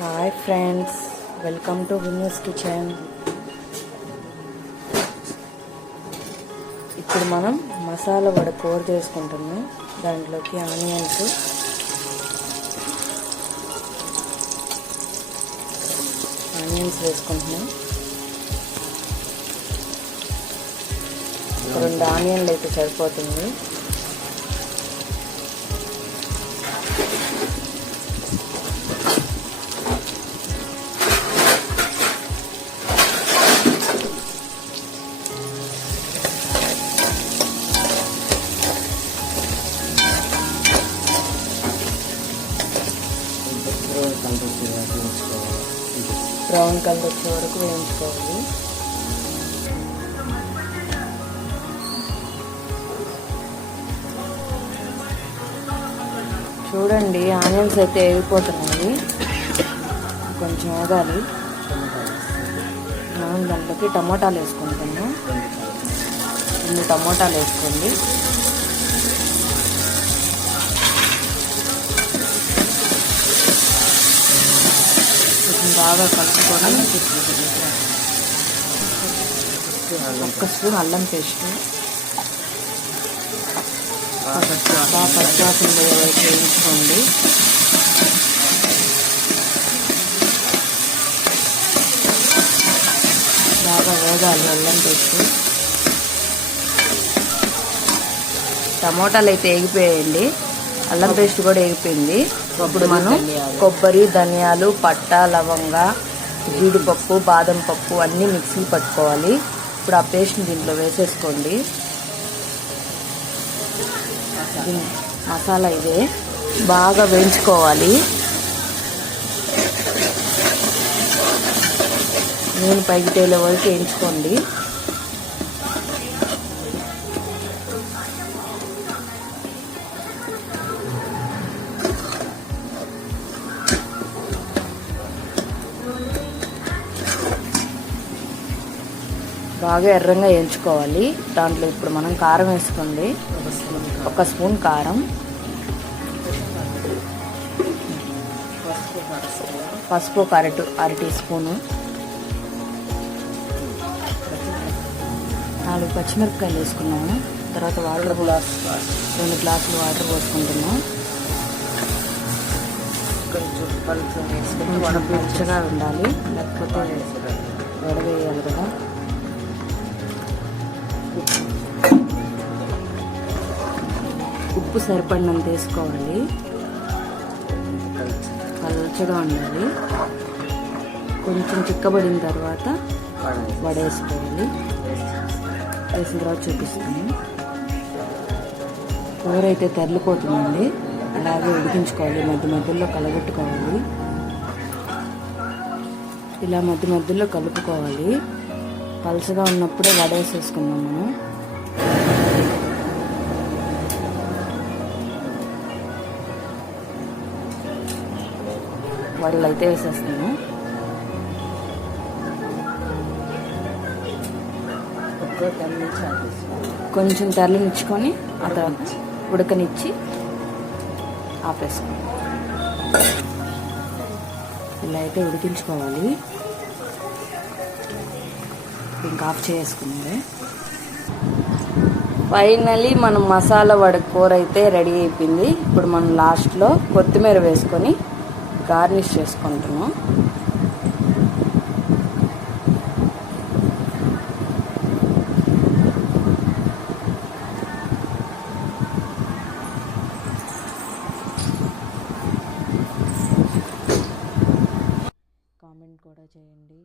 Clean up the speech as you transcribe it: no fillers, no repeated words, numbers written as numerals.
Hi friends, welcome to Vinnu's kitchen. ఇప్పుడు మనం మసాలా వడ కూర చేసుకుంటున్నాం. దాంట్లోకి ఆనియన్స్, వేసుకుంటున్నాం. ఒక 2 ఆనియన్లు అయితే సరిపోతుంది. బ్రౌన్ కలర్ వచ్చే వరకు వేయించుకోవాలి. చూడండి, ఆనియన్స్ అయితే వేగిపోతున్నాయి. కొంచెం వేగాలి. మనం దాంట్లోకి టమోటాలు వేసుకుంటున్నాం. 2 టమోటాలు వేసుకోండి. బాగా కలుపుకొని 1 స్పూన్ అల్లం పేస్ట్, బాగా పచ్చివాసన వేయించుకోండి. బాగా వేగాలి అల్లం పేస్ట్. టమోటాలు అయితే వేగిపోయాయండి, అల్లం పేస్ట్ కూడా వేగిపోయింది. ఇప్పుడు మనం కొబ్బరి, ధనియాలు, పట్ట, లవంగ, జీడిపప్పు, బాదం పప్పు అన్నీ మిక్సీ పట్టుకోవాలి. ఇప్పుడు ఆ పేస్ట్ని దీంట్లో వేసేసుకోండి. మసాలా ఇదే బాగా వేయించుకోవాలి. నూనె పైకి తేలే వరకు వేయించుకోండి. బాగా ఎర్రంగా వేయించుకోవాలి. దాంట్లో ఇప్పుడు మనం కారం వేసుకోండి. 1 స్పూన్ కారం, పసుపు ఒక అర టీ స్పూను, 4 పచ్చిమిరపకాయలు వేసుకున్నాము. తర్వాత 2 గ్లాసులు వాటర్ పోసుకుంటున్నాం. కొంచెం పలుచగా ఉండాలి, లేకపోతే వడవేయాలి కదా. ఉప్పు సరిపడినంత వేసుకోవాలి. పలుచగా ఉండాలి. కొంచెం చిక్కబడిన తర్వాత వడేసుకోవాలి. వేసిన తర్వాత చూపిస్తాను. కూర అయితే తెరలిపోతుందండి, అలాగే ఉడికించుకోవాలి. మధ్య మధ్యలో కలగొట్టుకోవాలి. ఇలా మధ్య మధ్యలో కలుపుకోవాలి. పలుచగా ఉన్నప్పుడే వడేసేసుకున్నాం మనం. వడలు అయితే వేసేస్తాము. కొంచెం తెరలినిచ్చుకొని ఆ తర్వాత ఉడకనిచ్చి ఆపేసుకోండి. ఇలా అయితే ఉడికించుకోవాలి. ఇంకా ఆఫ్ చేసుకుంది. ఫైనలీ మనం మసాలా వడ కూర అయితే రెడీ అయిపోయింది. ఇప్పుడు మనం లాస్ట్లో కొత్తిమీర వేసుకొని గార్నిష్ చేసుకుంటున్నాం. కామెంట్ కూడా చేయండి.